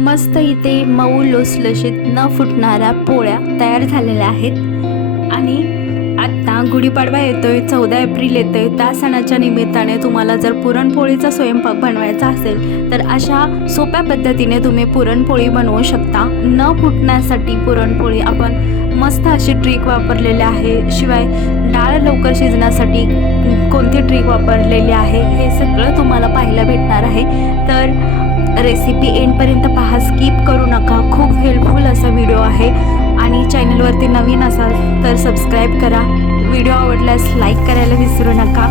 मस्त इथे मऊ लुसलुशीत न फुटणाऱ्या पोळ्या तयार झालेल्या आहेत। आणि आता गुढीपाडवा येतोय, 14 एप्रिल येतोय। त्या सणाच्या निमित्ताने तुम्हाला जर पुरणपोळीचा स्वयंपाक बनवायचा असेल तर अशा सोप्या पद्धतीने तुम्ही पुरणपोळी बनवू शकता। न फुटण्यासाठी पुरणपोळी आपण मस्त अशी ट्रिक वापरलेली आहे। शिवाय डाळ लवकर शिजण्यासाठी कोणती ट्रिक वापरलेली आहे हे सगळं तुम्हाला पाहायला भेटणार आहे। तर रेसिपी एंडपर्यंत पहा, स्किप करू नका। खूप हेल्पफुल असा व्हिडिओ आहे आणि चॅनलवरती नवीन असाल तर सबस्क्राईब करा। व्हिडिओ आवडल्यास लाईक करायला विसरू नका।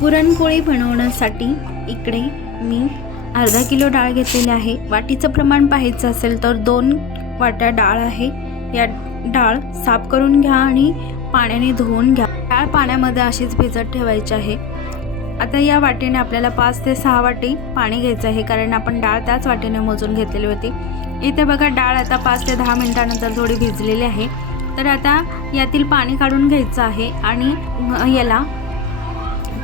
पुरणपोळी बनवण्यासाठी इकडे मी अर्धा किलो डाळ घेतलेली आहे। वाटीचं प्रमाण पाहायचं असेल तर 2 वाट्या डाळ आहे। या डाळ साफ करून घ्या आणि पाण्याने धुवून घ्या। डाळ पाण्यामध्ये अशीच भिजत ठेवायची आहे। आता या वाटीने आपल्याला 5 ते 6 वाटी पाणी घ्यायचं आहे, कारण आपण डाळ त्याच वाटीने मोजून घेतलेली होती। इथे बघा डाळ आता 5 ते 10 मिनिटांनंतर थोडी भिजलेली आहे। तर आता यातील पाणी काढून घ्यायचं आहे आणि याला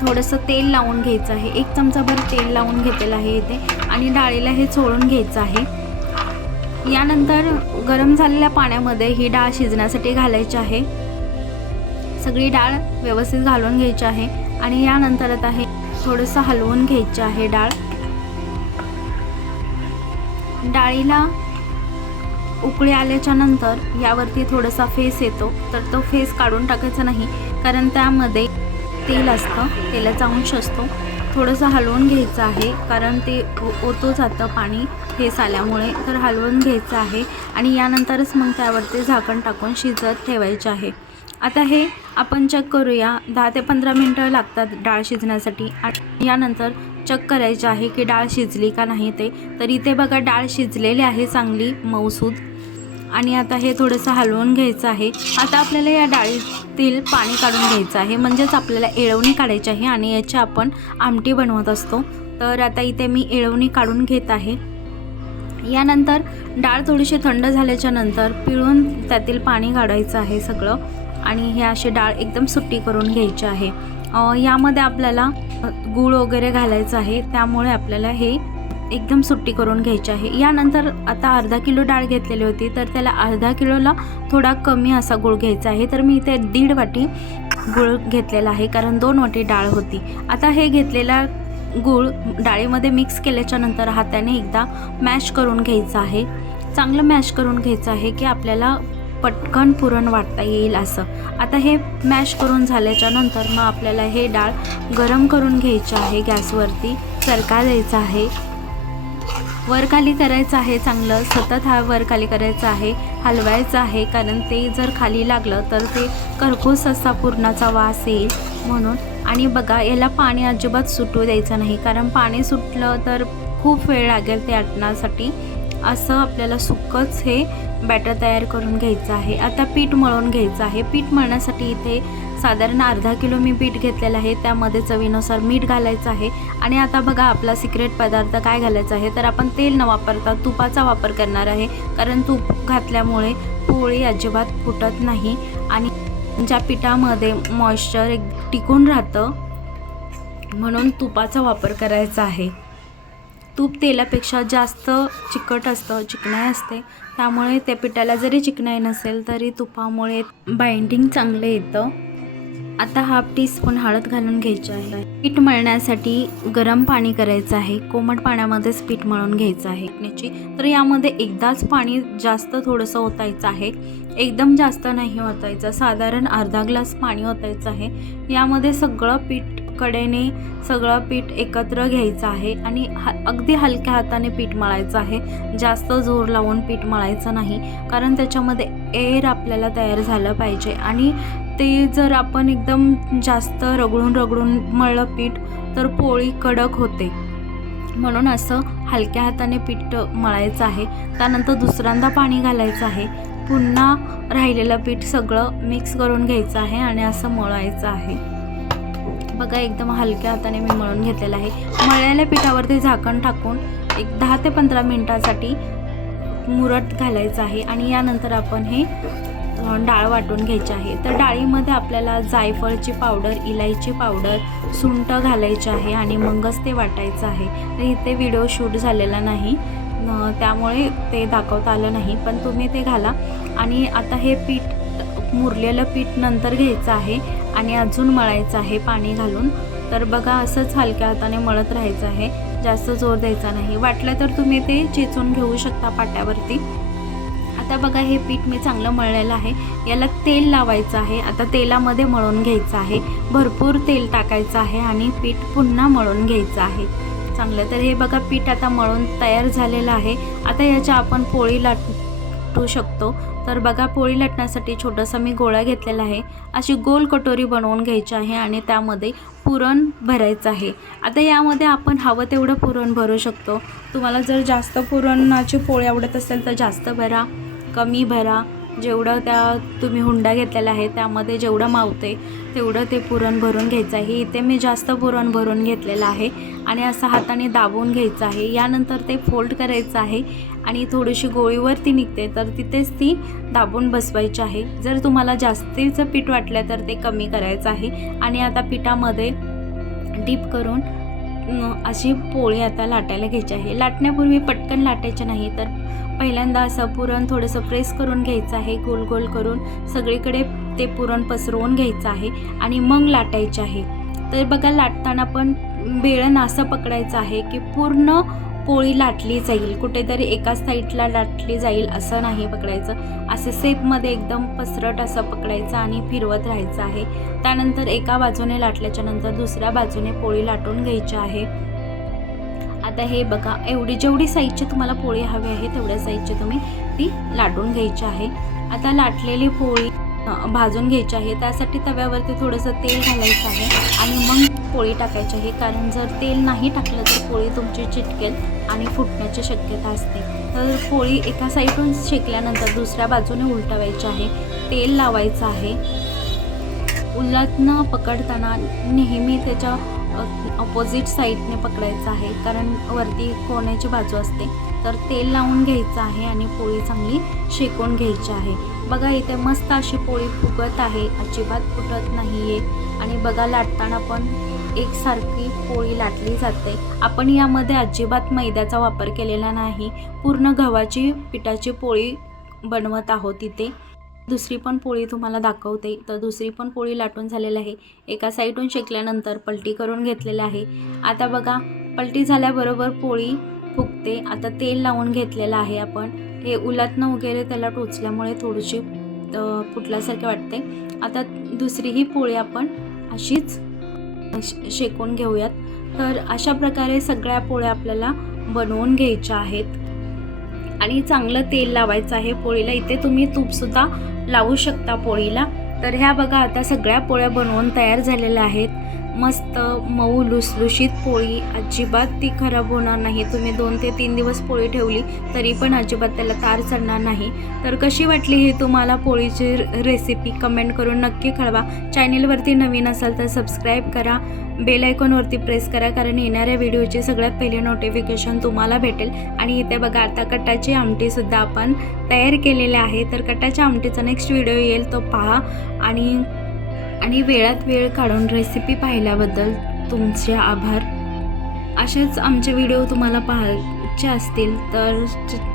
थोडंसं तेल लावून घ्यायचं आहे। 1 चमचाभर तेल लावून घेतलेलं आहे इथे आणि डाळीला हे चोळून घ्यायचं आहे। यानंतर गरम झालेल्या पाण्यामध्ये ही डाळ शिजण्यासाठी घालायची आहे। सगळी डाळ व्यवस्थित घालून घ्यायची आहे आणि यानंतर आता हे थोडंसं हलवून घ्यायचं आहे। डाळीला उकळी आल्याच्या नंतर यावरती थोडासा फेस येतो, तर तो फेस काढून टाकायचा नाही, कारण त्यामध्ये तेल असतं, तेलाचा अंश असतो। थोडंसं हलवून घ्यायचं आहे, कारण ते ओतो जातं पाणी फेस आल्यामुळे। तर हलवून घ्यायचं आहे आणि यानंतरच मग त्यावरती झाकण टाकून शिजत ठेवायचे आहे। आता हे आपण चेक करूया। 10 ते 15 मिनिटं लागतात डाळ शिजण्यासाठी आणि यानंतर चेक करायचे आहे की डाळ शिजली का नाही ते। तर इथे बघा डाळ शिजलेली आहे चांगली मऊसूद। आणि आता हे थोडंसं हलवून घ्यायचं आहे। आता आपल्याला या डाळीतील पाणी काढून घ्यायचं आहे, म्हणजेच आपल्याला येळवणी काढायची आहे आणि याची आपण आमटी बनवत असतो। तर आता इथे मी येळवणी काढून घेत आहे। यानंतर डाळ थोडीशी थंड झाल्याच्या नंतर पिळून त्यातील पाणी काढायचं आहे सगळं आणि हे अशी डाळ एकदम सुट्टी करून घ्यायची आहे। यामध्ये आपल्याला गूळ वगैरे घालायचं आहे, त्यामुळे आपल्याला हे एकदम सुट्टी करून घ्यायची आहे। यानंतर आता अर्धा किलो डाळ घेतलेली होती, तर त्याला अर्धा किलोला थोडा कमी असा गूळ घ्यायचा आहे। तर मी इथे 1.5 वाटी गूळ घेतलेला आहे, कारण 2 वाटी डाळ होती। आता हे घेतलेला गूळ डाळीमध्ये मिक्स केल्याच्या नंतर हाताने एकदा मॅश करून घ्यायचं आहे। चांगलं मॅश करून घ्यायचं आहे की आपल्याला पटकन पुरण वाटता येईल असं। आता हे मॅश करून झाल्याच्या नंतर मग आपल्याला हे डाळ गरम करून घ्यायची आहे। गॅसवरती चरका द्यायचा आहे, वरखाली करायचं आहे, चांगलं सतत हा वरखाली करायचं आहे, हलवायचं आहे, कारण ते जर खाली लागलं तर ते करपूस असा पुरणाचा वास येईल म्हणून। आणि बघा याला पाणी अजिबात सुटू द्यायचं नाही, कारण पाणी सुटलं तर खूप वेळ लागेल ते आटण्यासाठी। असं आपल्याला सुक्कच हे बॅटर तयार करून घ्यायचं आहे। आता पीठ मळून घ्यायचं आहे। पीठ मळण्यासाठी इथे साधारण अर्धा किलो मी पीठ घेतलेलं आहे, त्यामध्ये चवीनुसार मीठ घालायचं आहे। आणि आता बघा आपला सिक्रेट पदार्थ काय घालायचा आहे, तर आपण तेल न वापरता तुपाचा वापर करणार आहे, कारण तूप घातल्यामुळे पोळी अजिबात फुटत नाही आणि ज्या पिठामध्ये मॉइश्चर टिकून राहतं म्हणून तुपाचा वापर करायचा आहे। तूप तेलापेक्षा जास्त चिकट असतं, चिकनाई असते, त्यामुळे त्या पिठाला जरी चिकनाई नसेल तरी तुपामुळे बाइंडिंग चांगलं येतं। आता 1/2 टीस्पून हळद घालून घ्यायची आहे। पीठ मळण्यासाठी गरम पाणी करायचं आहे, कोमट पाण्यामध्येच पीठ मळून घ्यायचं आहे। तर यामध्ये एकदाच पाणी जास्त थोडंसं ओतायचं आहे, एकदम जास्त नाही ओतायचं, साधारण अर्धा ग्लास पाणी ओतायचं आहे। यामध्ये सगळं पीठ कडेने सगळं पीठ एकत्र घ्यायचं आहे आणि अगदी हलक्या हाताने पीठ मळायचं आहे, जास्त जोर लावून पीठ मळायचं नाही, कारण त्याच्यामध्ये एअर आपल्याला तयार झालं पाहिजे। आणि ते जर आपण एकदम जास्त रगडून मळलं पीठ तर पोळी कडक होते, म्हणून असं हलक्या हाताने पीठ मळायचं आहे। त्यानंतर दुसऱ्यांदा पाणी घालायचं आहे, पुन्हा राहिलेलं पीठ सगळं मिक्स करून घ्यायचं आहे आणि असं मळायचं आहे। बघा एकदम हलक्या हाताने मी मळून घेतलेलं आहे। मळलेल्या पिठावरती झाकण टाकून एक 10 ते 15 मिनिटांसाठी मुरत घालायचं आहे आणि यानंतर आपण हे डाळ वाटून घ्यायची आहे। तर डाळीमध्ये आपल्याला जायफळची पावडर, इलायची पावडर, सुंठ घालायची आहे आणि मगच ते वाटायचं आहे। तर इथे व्हिडिओ शूट झालेला नाही, त्यामुळे ते दाखवता आलं नाही, पण तुम्ही ते घाला. आणि आता हे पीठ, मुरलेलं पीठ नंतर घ्यायचं आहे आणि अजून मळायचं आहे पाणी घालून. तर बघा असंच हलक्या हाताने मळत राहायचं आहे, जास्त जोर द्यायचा नाही. वाटलं तर तुम्ही ते चेचून घेऊ शकता पाट्यावरती. आता बघा हे पीठ मी चांगलं मळलेलं आहे. याला तेल लावायचं आहे. आता तेलामध्ये मळून घ्यायचं आहे, भरपूर तेल टाकायचं आहे आणि पीठ पुन्हा मळून घ्यायचं आहे चांगलं. तर हे बघा पीठ आता मळून तयार झालेलं आहे. आता याच्या आपण पोळी लाटू शकतो. तर बघा पोळी लाटण्यासाठी छोटासा मी गोळा घेतलेला आहे. अशी गोल कटोरी बनवून घ्यायची आहे आणि त्यामध्ये पुरण भरायचं आहे. आता यामध्ये आपण हवं तेवढं पुरण भरू शकतो. तुम्हाला जर जास्त पुरणाची पोळी आवडत असेल तर जास्त भरा, कमी भरा. जेवढं तुम्ही हुंडा घेतलेला आहे त्यामध्ये जेवढं मावते तेवढं ते पुरण भरून घ्यायचं आहे. इथे मी जास्त पुरण भरून घेतलेलं आहे आणि असं हाताने दाबून घ्यायचं आहे. यानंतर ते फोल्ड करायचं आहे आणि थोडीशी गोळीवरती निघते तर तिथेच ती दाबून बसवायची आहे. जर तुम्हाला जास्तीचं पीठ वाटलं तर ते कमी करायचं आहे. आणि आता पिठामध्ये डीप करून अशी पोळी आता लाटायला घ्यायची आहे. लाटण्यापूर्वी पटकन लाटायचे नाही, तर पहिल्यांदा असं पुरण थोडंसं प्रेस करून घ्यायचं आहे, गोल गोल करून सगळीकडे ते पुरण पसरवून घ्यायचं आहे आणि मग लाटायचे आहे. तर बघा लाटताना पण बेलन असं पकडायचं आहे की पूर्ण पोळी लाटली जाईल, कुठेतरी एकाच साईडला लाटली जाईल असं नाही पकडायचं. असे सेपमध्ये एकदम पसरट असं पकडायचं आणि फिरवत राहायचं आहे. त्यानंतर एका बाजूने लाटल्याच्या नंतर दुसऱ्या बाजूने पोळी लाटून घ्यायची आहे. आता हे बघा जेवढी साईजची तुम्हाला पोळी हवी आहे तेवढ्या साईजची तुम्ही ती लाटून घ्यायची आहे. आता लाटलेली पोळी भाजून घ्यायची आहे. त्यासाठी तव्यावरती थोडंसं तेल घालायचं आहे आणि मग पोळी टाकायची आहे, कारण जर तेल नाही टाकलं तर पोळी तुमची चिटकेल आणि फुटण्याची शक्यता असते. तर पोळी एका साईडून शेकल्यानंतर दुसऱ्या बाजूने उलटवायची आहे. तेल लावायचं आहे. उलटनं पकडताना नेहमी त्याच्या ऑपोजिट साईडने पकडायचं आहे, कारण वरती कोण्याची बाजू असते. तर तेल लावून घ्यायचं आहे आणि पोळी चांगली शेकून घ्यायची आहे. बघा इथे मस्त अशी पोळी फुगत आहे, अजिबात फुटत नाही आहे. आणि बघा लाटताना पण एकसारखी पोळी लाटली जाते. आपण यामध्ये अजिबात मैद्याचा वापर केलेला नाही, पूर्ण गव्हाची पिठाची पोळी बनवत आहोत इथे. दुसरी पण पोळी तुम्हाला दाखवते. तर दुसरी पण पोळी लाटून झालेली आहे. एका साईडून शेकल्यानंतर पलटी करून घेतलेली आहे. आता बघा पलटी झाल्याबरोबर पोळी फुगते. आता तेल लावून घेतलेलं आहे आपण. हे उलटणं वगैरे त्याला टोचल्यामुळे थोडीशी फुटल्यासारखे वाटते. आता दुसरीही पोळी आपण अशीच शेकून घेऊयात. तर अशा प्रकारे सगळ्या पोळ्या आपल्याला बनवून घ्यायच्या आहेत आणि चांगलं तेल लावायचं आहे पोळीला. इथे तुम्ही तूपसुद्धा लावू शकता पोळीला. तर ह्या बघा आता सगळ्या पोळ्या बनवून तयार झालेल्या आहेत. मस्त मऊ लुसलुशीत पोळी, अजिबात ती खराब होणार नाही. तुम्ही 2 ते 3 दिवस पोळी ठेवली तरी पण अजिबात त्याला तार चढणार नाही. तर कशी वाटली ही तुम्हाला पोळीची रेसिपी कमेंट करून नक्की कळवा. चॅनेलवरती नवीन असाल तर सबस्क्राईब करा, बेल आयकॉनवरती प्रेस करा, कारण येणाऱ्या व्हिडिओचे सगळ्यात पहिले नोटिफिकेशन तुम्हाला भेटेल. आणि इथे बघा आता कटाची आमटीसुद्धा आपण तयार केलेले आहे. तर कटाच्या आमटीचा नेक्स्ट व्हिडिओ येईल तो पहा. आणि वेळात वेळ काढून रेसिपी पाहिल्याबद्दल तुमचे आभार. असेच आमचे व्हिडिओ तुम्हाला पाहायचे असतील तर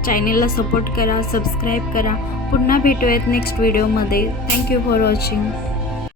चॅनेलला सपोर्ट करा, सबस्क्राईब करा. पुन्हा भेटूयात नेक्स्ट व्हिडिओमध्ये. Thank you for watching.